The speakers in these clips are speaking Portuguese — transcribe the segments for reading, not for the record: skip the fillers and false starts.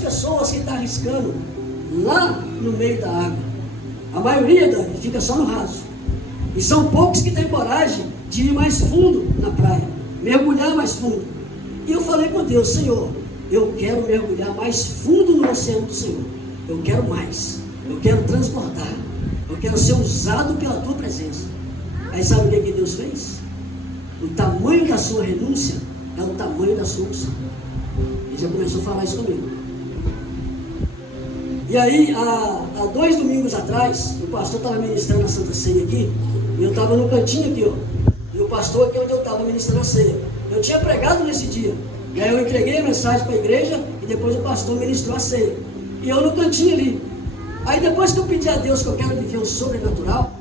pessoas que estão arriscando lá no meio da água. A maioria, Dani, fica só no raso. E são poucos que têm coragem de ir mais fundo na praia, mergulhar mais fundo. E eu falei com Deus: Senhor, eu quero mergulhar mais fundo no oceano do Senhor. Eu quero mais. Eu quero transbordar. Eu quero ser usado pela tua presença. Aí sabe o que Deus fez? O tamanho da sua renúncia é o tamanho da sua unção. Ele já começou a falar isso comigo. E aí, há 2 domingos atrás, o pastor estava ministrando a Santa Ceia aqui, e eu estava no cantinho aqui, ó. E o pastor aqui onde eu estava ministrando a ceia. Eu tinha pregado nesse dia. E aí eu entreguei a mensagem para a igreja, e depois o pastor ministrou a ceia. E eu no cantinho ali. Aí depois que eu pedi a Deus que eu quero viver o sobrenatural,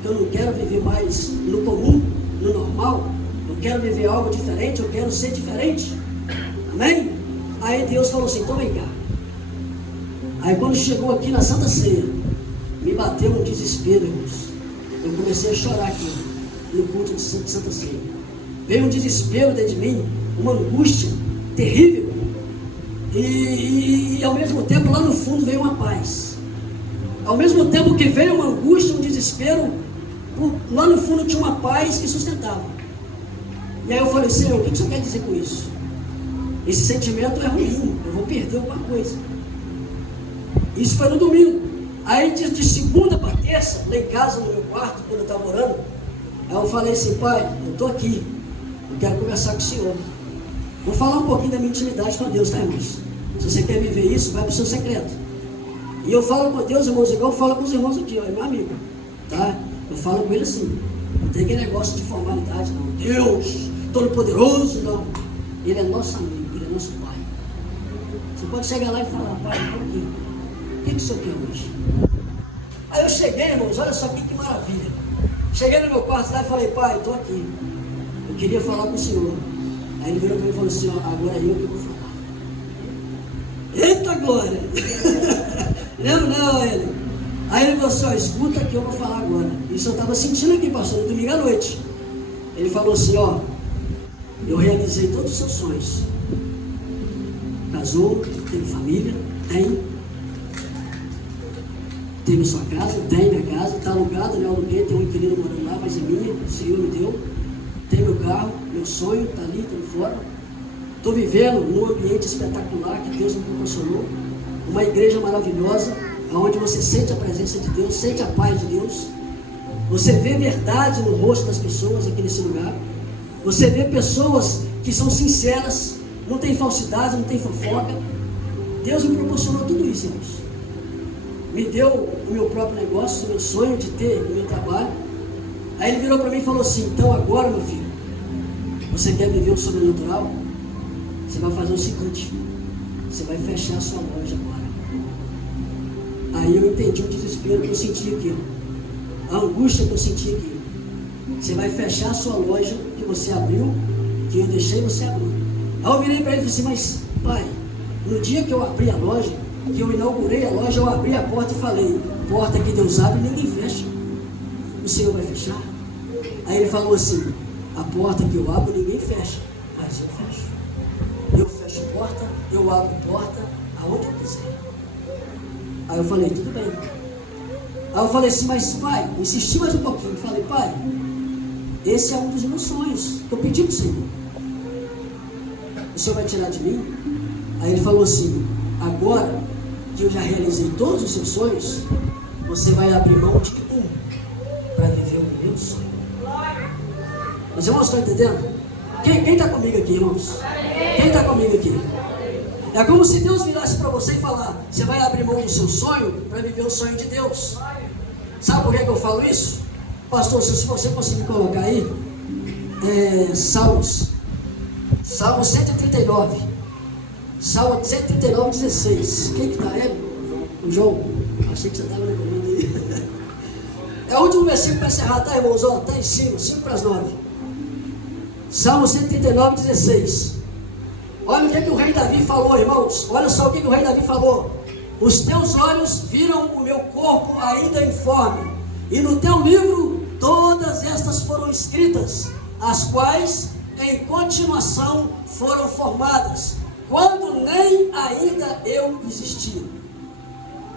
que eu não quero viver mais no comum, no normal, eu quero viver algo diferente, eu quero ser diferente. Amém? Aí Deus falou assim: então vem cá. Aí quando chegou aqui na Santa Ceia, me bateu um desespero, irmãos. Eu comecei a chorar aqui, no culto de Santa Ceia. Veio um desespero dentro de mim, uma angústia terrível. E ao mesmo tempo, lá no fundo, veio uma paz. Ao mesmo tempo que veio uma angústia, um desespero, lá no fundo tinha uma paz que sustentava. E aí eu falei: Senhor, o que o Senhor quer dizer com isso? Esse sentimento é ruim, eu vou perder alguma coisa. Isso foi no domingo. Aí de segunda para terça, lá em casa, no meu quarto, quando eu estava orando, aí eu falei assim: Pai, eu estou aqui, eu quero conversar com o Senhor. Vou falar um pouquinho da minha intimidade com Deus, tá, irmãos? Se você quer viver isso, vai para o seu secreto. E eu falo com Deus, irmãos, igual eu falo com os irmãos aqui, ó, é meu amigo, tá? Eu falo com ele assim, não tem aquele negócio de formalidade, não. Deus, Todo-Poderoso, não. Ele é nosso amigo, ele é nosso Pai. Você pode chegar lá e falar: Pai, estou aqui. O que o Senhor quer hoje? Aí eu cheguei, irmãos, olha só que maravilha. Cheguei no meu quarto lá e falei: Pai, estou aqui. Eu queria falar com o Senhor. Aí ele virou para mim e falou assim: ó, agora é eu que vou falar. Eita glória! Lembra não, ele? Aí ele falou assim: ó, escuta que eu vou falar agora. Isso eu estava sentindo aqui, pastor, no domingo à noite. Ele falou assim: ó, eu realizei todos os seus sonhos. Casou, teve família, teve sua casa, tem minha casa, está alugado, né? Eu aluguei, tem um inquilino morando lá, mas é minha, o Senhor me deu. Tem meu carro, meu sonho está ali, está ali fora. Estou vivendo num ambiente espetacular que Deus me proporcionou. Uma igreja maravilhosa, onde você sente a presença de Deus, sente a paz de Deus. Você vê verdade no rosto das pessoas aqui nesse lugar. Você vê pessoas que são sinceras, não tem falsidade, não tem fofoca. Deus me proporcionou tudo isso, irmãos. Me deu o meu próprio negócio, o meu sonho de ter o meu trabalho. Aí ele virou para mim e falou assim: então agora, meu filho, você quer viver o sobrenatural? Você vai fazer o seguinte: você vai fechar a sua loja agora. Aí eu entendi o desespero que eu senti aqui, a angústia que eu senti aqui. Você vai fechar a sua loja que você abriu, que eu deixei você abrir. Aí eu virei para ele e falei assim: mas pai, no dia que eu abri a loja, que eu inaugurei a loja, eu abri a porta e falei: porta que Deus abre, ninguém fecha. O Senhor vai fechar? Aí ele falou assim: a porta que eu abro, ninguém fecha, mas eu fecho. Eu fecho porta, eu abro porta, aonde eu quiser. Aí eu falei: tudo bem. Aí eu falei assim: mas pai, insisti mais um pouquinho. Eu falei: pai, esse é um dos meus sonhos que eu pedi para o Senhor. O Senhor vai tirar de mim? Aí ele falou assim: agora que eu já realizei todos os seus sonhos, você vai abrir mão de um para viver o meu sonho. Os irmãos estão entendendo? Quem está comigo aqui, irmãos? Quem está comigo aqui? É como se Deus virasse para você e falar: você vai abrir mão do seu sonho para viver o sonho de Deus. Sabe por que eu falo isso? Pastor, se você conseguir colocar aí, Salmos 139. Salmo 139, 16. Quem que está ele? O João. Achei que você estava lembrando aí. É o último versículo para encerrar, tá, irmãos? Está em cima, 5 para as 9. Salmo 139, 16. Olha o que o rei Davi falou, irmãos. Olha só o que o rei Davi falou: os teus olhos viram o meu corpo ainda informe, e no teu livro todas estas foram escritas, as quais em continuação foram formadas, quando nem ainda eu existia.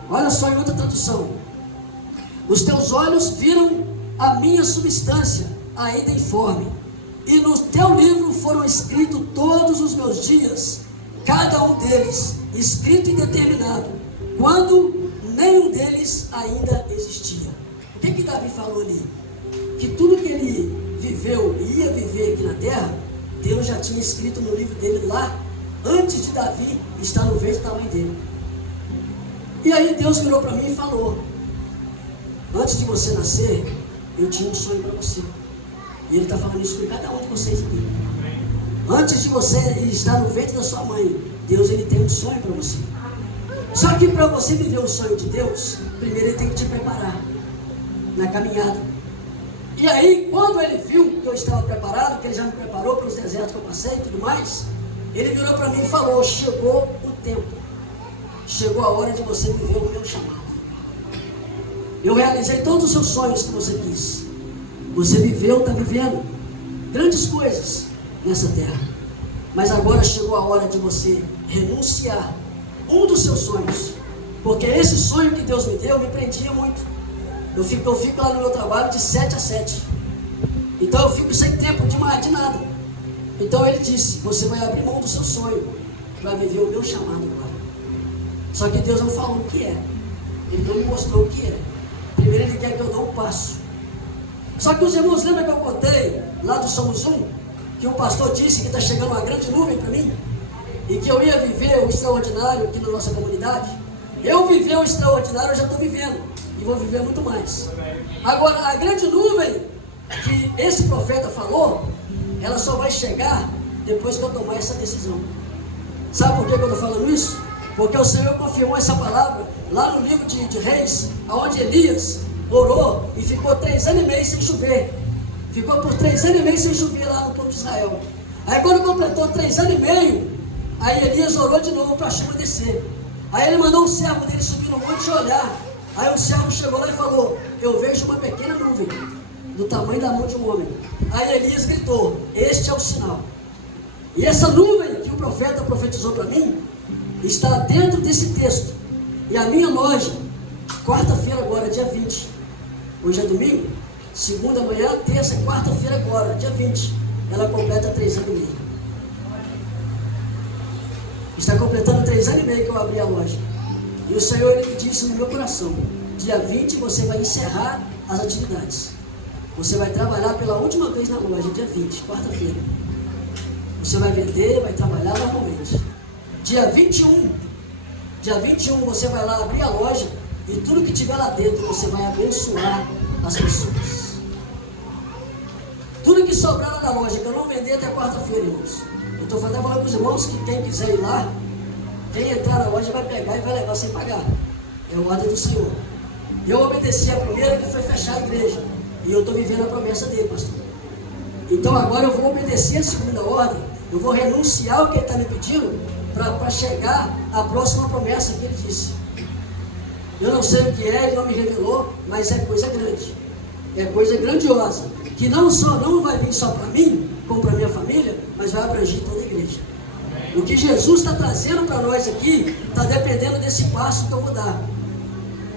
Olha só em outra tradução: os teus olhos viram a minha substância ainda informe, e no teu livro foram escritos todos os meus dias, cada um deles escrito e determinado, quando nenhum deles ainda existia. O que Davi falou ali? Que tudo que ele viveu e ia viver aqui na terra, Deus já tinha escrito no livro dele lá, antes de Davi estar no ventre da mãe dele. E aí Deus virou para mim e falou: antes de você nascer, eu tinha um sonho para você. E Ele está falando isso com cada um de vocês aqui. Antes de você estar no ventre da sua mãe, Deus ele tem um sonho para você. Só que para você viver o sonho de Deus, primeiro Ele tem que te preparar na caminhada. E aí, quando Ele viu que eu estava preparado, que Ele já me preparou para os desertos que eu passei e tudo mais, Ele virou para mim e falou: chegou o tempo, chegou a hora de você viver o meu chamado. Eu realizei todos os seus sonhos que você quis. Você viveu, está vivendo grandes coisas nessa terra. Mas agora chegou a hora de você renunciar um dos seus sonhos. Porque esse sonho que Deus me deu me prendia muito. Eu fico lá no meu trabalho de 7 às 7. Então eu fico sem tempo de nada. Então Ele disse: você vai abrir mão do seu sonho para viver o meu chamado agora. Só que Deus não falou o que é. Ele não me mostrou o que é. Primeiro Ele quer que eu dê um passo. Só que os irmãos lembram que eu contei lá do Somos Um, que o pastor disse que está chegando uma grande nuvem para mim, e que eu ia viver o extraordinário aqui na nossa comunidade? Eu viver o extraordinário, eu já estou vivendo, e vou viver muito mais. Agora, a grande nuvem que esse profeta falou, ela só vai chegar depois que eu tomar essa decisão. Sabe por que eu estou falando isso? Porque o Senhor confirmou essa palavra lá no livro de Reis, onde Elias orou e ficou 3 anos e meio sem chover. Ficou por 3 anos e meio sem chover lá no povo de Israel. Aí quando completou 3 anos e meio, aí Elias orou de novo para a chuva descer. Aí ele mandou um servo dele subir no monte e olhar. Aí o servo chegou lá e falou: eu vejo uma pequena nuvem, do tamanho da mão de um homem. Aí Elias gritou: este é o sinal. E essa nuvem que o profeta profetizou para mim, está dentro desse texto. E a minha loja, quarta-feira agora, dia 20. Hoje é domingo, segunda manhã, terça, quarta-feira agora, dia 20. Ela completa 3 anos e meio. Está completando 3 anos e meio que eu abri a loja. E o Senhor ele me disse no meu coração: dia 20 você vai encerrar as atividades. Você vai trabalhar pela última vez na loja, dia 20, quarta-feira. Você vai vender, vai trabalhar normalmente. Dia 21 você vai lá abrir a loja, e tudo que tiver lá dentro você vai abençoar as pessoas. Tudo que sobrar lá da loja, que eu não vender até quarta-feira, irmãos. Eu estou até falando para os irmãos que quem quiser ir lá, quem entrar na loja vai pegar e vai levar sem pagar. É a ordem do Senhor. Eu obedeci a primeira, que foi fechar a igreja. E eu estou vivendo a promessa dele, pastor. Então agora eu vou obedecer a segunda ordem. Eu vou renunciar ao que ele está me pedindo para chegar à próxima promessa que ele disse. Eu não sei o que é, ele não me revelou, mas é coisa grande. É coisa grandiosa. Que não vai vir só para mim, como para minha família, mas vai abranger toda a igreja. O que Jesus está trazendo para nós aqui, está dependendo desse passo que eu vou dar.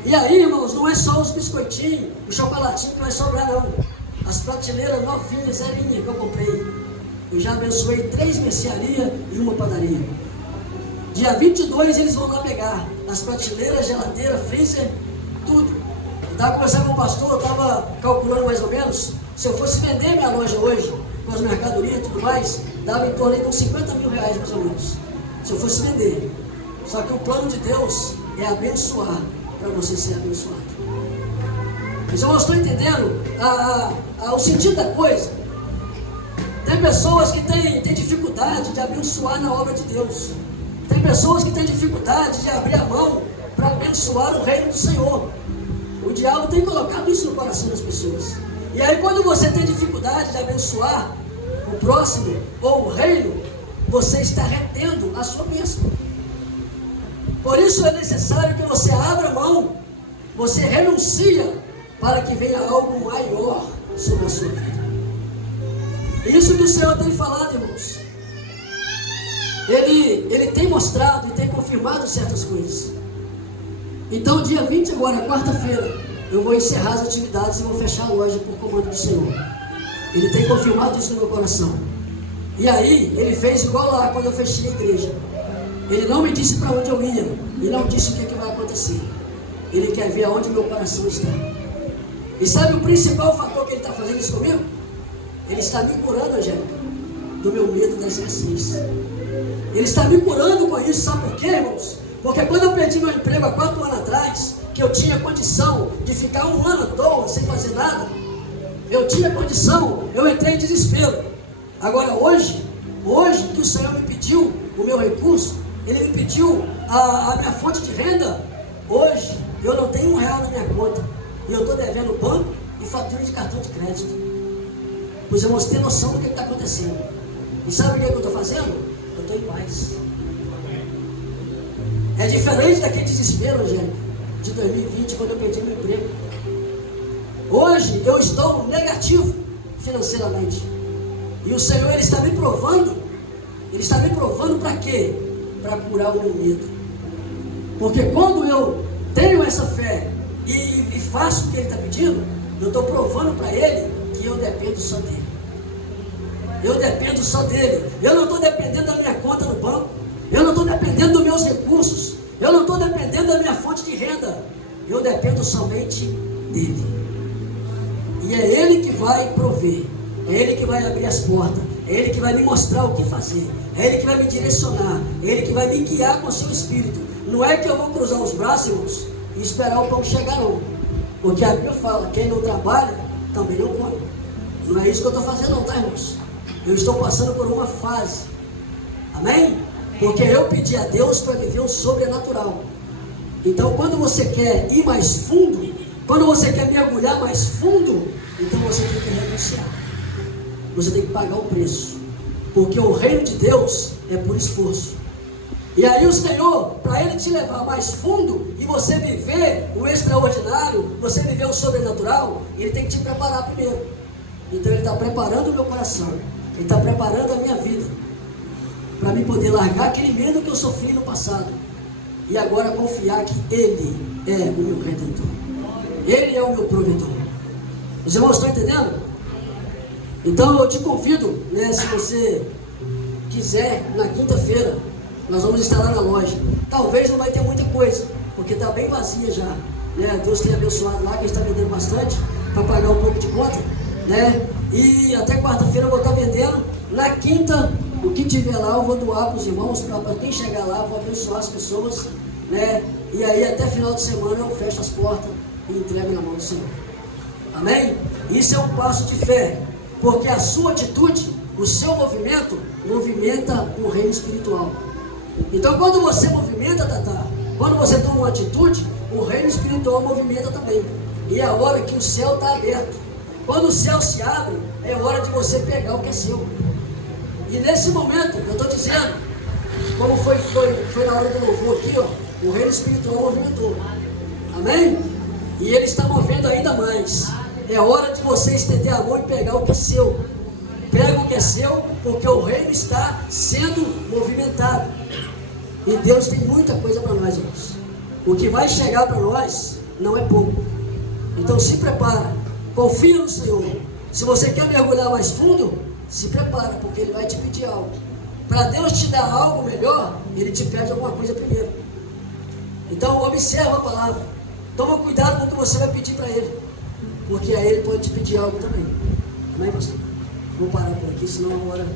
E aí, irmãos, não é só os biscoitinhos, o chocolatinho que vai sobrar, não. As prateleiras novinhas, zerinhas que eu comprei. Eu já abençoei 3 mercearias e 1 padaria. Dia 22 eles vão lá pegar as prateleiras, geladeira, freezer, tudo. Eu estava conversando com o pastor, eu estava calculando mais ou menos, se eu fosse vender minha loja hoje, com as mercadorias e tudo mais, dava em torno de uns 50 mil reais mais ou menos, se eu fosse vender. Só que o plano de Deus é abençoar, para você ser abençoado. Mas eu não estou entendendo o sentido da coisa. Tem pessoas que têm dificuldade de abençoar na obra de Deus. Tem pessoas que têm dificuldade de abrir a mão para abençoar o reino do Senhor. O diabo tem colocado isso no coração das pessoas. E aí quando você tem dificuldade de abençoar o próximo ou o reino, você está retendo a sua bênção. Por isso é necessário que você abra mão, você renuncia para que venha algo maior sobre a sua vida. Isso que o Senhor tem falado, irmãos. ele tem mostrado e tem confirmado certas coisas. Então, dia 20 agora, quarta-feira, eu vou encerrar as atividades e vou fechar a loja por comando do Senhor. Ele tem confirmado isso no meu coração. E aí, ele fez igual lá quando eu fechei a igreja. Ele não me disse para onde eu ia, e não disse o que, que vai acontecer. Ele quer ver aonde meu coração está. E sabe o principal fator que ele está fazendo isso comigo? Ele está me curando, Angélica, do meu medo da escassez. Ele está me curando com isso, sabe por quê, irmãos? Porque quando eu perdi meu emprego há 4 anos atrás, que eu tinha condição de ficar 1 ano à toa, sem fazer nada, eu tinha condição, eu entrei em desespero. Agora hoje que o Senhor me pediu o meu recurso, Ele me pediu a minha fonte de renda, hoje eu não tenho R$1 na minha conta, e eu estou devendo banco e fatura de cartão de crédito. Pois eu mostrei noção do que está acontecendo. E sabe o que eu estou fazendo? Eu estou em paz. É diferente daquele desespero, gente, de 2020, quando eu perdi meu emprego. Hoje eu estou negativo financeiramente. E o Senhor, Ele está me provando. Ele está me provando para quê? Para curar o meu medo. Porque quando eu tenho essa fé e faço o que Ele está pedindo, eu estou provando para Ele que eu dependo só dEle. Eu dependo só dEle. Eu não estou dependendo da minha conta no banco. Eu não estou dependendo dos meus recursos. Eu não estou dependendo da minha fonte de renda. Eu dependo somente dEle. E é Ele que vai prover. É Ele que vai abrir as portas. É Ele que vai me mostrar o que fazer. É Ele que vai me direcionar. É Ele que vai me guiar com o seu Espírito. Não é que eu vou cruzar os braços, irmãos, e esperar o pão chegar, não. Porque a Bíblia fala, quem não trabalha, também não come. Não é isso que eu estou fazendo não, tá, irmãos? Eu estou passando por uma fase. Amém? Porque eu pedi a Deus para viver o sobrenatural. Então, quando você quer ir mais fundo, quando você quer mergulhar mais fundo, então você tem que renunciar. Você tem que pagar o preço. Porque o reino de Deus é por esforço. E aí o Senhor, para Ele te levar mais fundo e você viver o extraordinário, você viver o sobrenatural, Ele tem que te preparar primeiro. Então Ele está preparando o meu coração. Ele está preparando a minha vida para me poder largar aquele medo que eu sofri no passado e agora confiar que Ele é o meu Redentor. Ele é o meu provedor. Os irmãos estão entendendo? Então eu te convido, né, se você quiser, na quinta-feira, nós vamos estar lá na loja. Talvez não vai ter muita coisa, porque está bem vazia já, né? Deus tem abençoado lá, que a gente está vendendo bastante, para pagar um pouco de conta, né? E até quarta-feira eu vou estar vendendo. Na quinta, o que tiver lá eu vou doar para os irmãos, para quem chegar lá, eu vou abençoar as pessoas, né? E aí até final de semana eu fecho as portas e entrego na mão do Senhor. Amém? Isso é um passo de fé, porque a sua atitude, o seu movimento, movimenta o reino espiritual. Então quando você movimenta, Tatá, quando você toma uma atitude, o reino espiritual movimenta também. E é a hora que o céu está aberto. Quando o céu se abre, é hora de você pegar o que é seu. E nesse momento, eu estou dizendo, como foi na hora do louvor aqui, ó, o reino espiritual movimentou. Amém? E ele está movendo ainda mais. É hora de você estender a mão e pegar o que é seu. Pega o que é seu, porque o reino está sendo movimentado. E Deus tem muita coisa para nós, irmãos. O que vai chegar para nós não é pouco. Então se prepara, confia no Senhor. Se você quer mergulhar mais fundo, se prepara, porque Ele vai te pedir algo. Para Deus te dar algo melhor, Ele te pede alguma coisa primeiro. Então observa a palavra. Toma cuidado com o que você vai pedir para Ele, porque aí Ele pode te pedir algo também. Amém, pastor? Vou parar por aqui, senão a hora